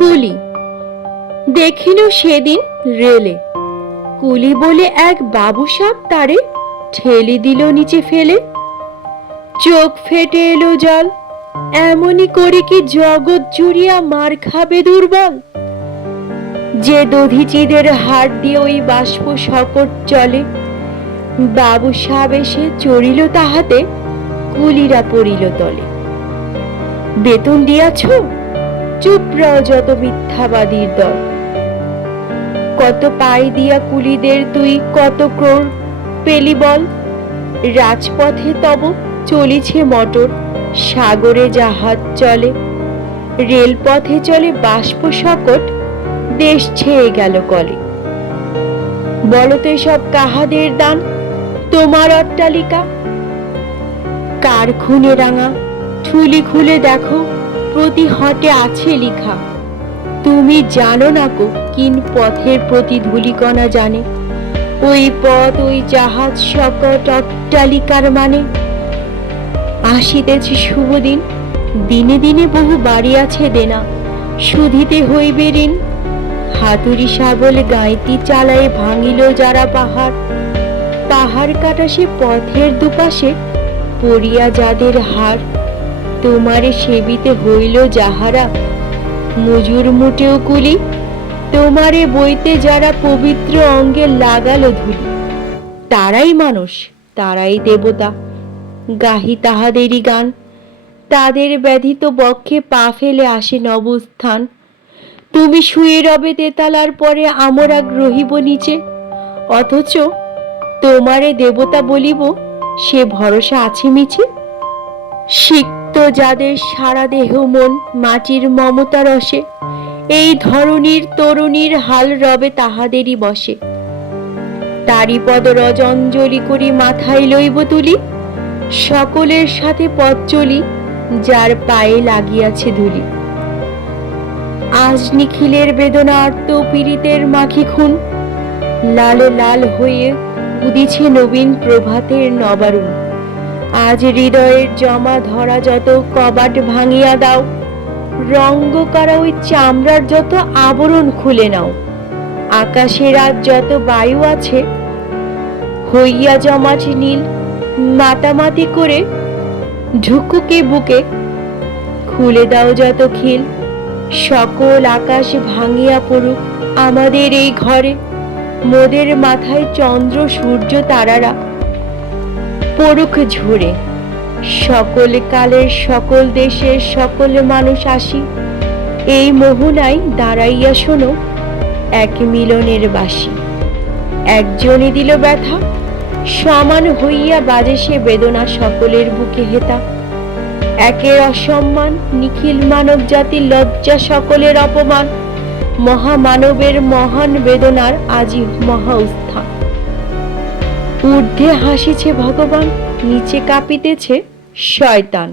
কুলি দেখিল সেদিন রেলে, কুলি বলে এক বাবু সাপ তারে ঠেলে দিল নিচে ফেলে। চোখ ফেটে এলো জল, এমনই করে কি জগৎ জুড়িয়া মার খাবে দুর্বল। যে দধিচিদের হাড় দিয়ে ওই বাষ্প শকট চলে, বাবু সাপ এসে চড়িল তাহাতে, কুলিরা পড়িল তলে। বেতন দিয়াছ? চুপ রও যত মিথ্যাবাদীর দল। কত পাই দিয়া কুলিদের তুই কত ক্রোড় পেলি বল। রাজপথে তব চলিছে মটর, সাগরে জাহাজ চলে, রেলপথে চলে বাষ্প শকট, দেশ ছেয়ে গেল কলে। বলতো এসব কাহাদের দান, তোমার অট্টালিকা? কার খুনে রাঙা ঠুলি খুলে দেখো, প্রতি হটে আছে লিখা। তুমি জানো না কো কিন পথের প্রতি ধূলিকণা জানে, ওই পথ ওই জাহাজ শকট অট্টালিকার মানে। আসিতেছে শুভ দিন, দিনে দিনে বহু বাড়ি আছে দেনা, শুধিতে হইবে ঋণ। হাতুড়ি শাবল গাঁইতি চালায় ভাঙিল যারা পাহাড়, পাহাড় কাটা সে পথের দুপাশে পড়িয়া যাদের হাড়। তোমারে সেবিতে হইল যাহারা মজুর মুটেও কুলি, তোমারে বইতে যারা পবিত্র অঙ্গে লাগালো ধুলি। তারাই মানুষ, তারাই দেবতা, গাহি তাহাদেরই গান। তাদের ব্যথিত বক্ষে পা ফেলে আসে নবস্থান। তুমি শুয়ে রবে তেতালার পরে, আমরা রহিব নিচে। অথচ তোমারে দেবতা বলিব, সে ভরসা আছে মিছে। সিক্ত যাদের সারা দেহ মন মাটির মমতা রসে, এই ধরনীর তরুণীর হাল রবে তাহাদেরই বসে। তারি পদ রজঞ্জলি করি মাথায় লইব তুলি, সকলের সাথে পথ চলি যার পায়ে লাগিয়াছে ধুলি। আজ নিখিলের বেদনা আর্ত পীড়িতের মাখি খুন, লালে লাল হয়ে উদিছে নবীন প্রভাতের নবারুণ। আজ হৃদয়ের জমা ধরা যত কবাট ভাঙিয়া দাও, রঙ্গ করা ওই চামড়ার যত আবরণ খুলে নাও। আকাশের আজ যত বায়ু আছে হইয়া জমাট নীল, মাতামাতি করে ঢুকুকে বুকে খুলে দাও যত খিল। সকল আকাশ ভাঙিয়া পড়ুক আমাদের এই ঘরে, মোদের মাথায় চন্দ্র সূর্য তারারা পড়ুক ঝরে। সকল কালের সকল দেশের সকল মানুষ আসি, এই মোহনায় দাঁড়াইয়া শোনো এক মিলনের বাঁশি। একজনই দিল ব্যথা, সমান হইয়া বাজে সে বেদনা সকলের বুকে হেতা। একের অসম্মান নিখিল মানব জাতির লজ্জা, সকলের অপমান। মহামানবের মহান বেদনার আজি মহা উত্থান। ঊর্ধ্বে হাসিছে ভগবান, নিচে কাঁপিতেছে শয়তান।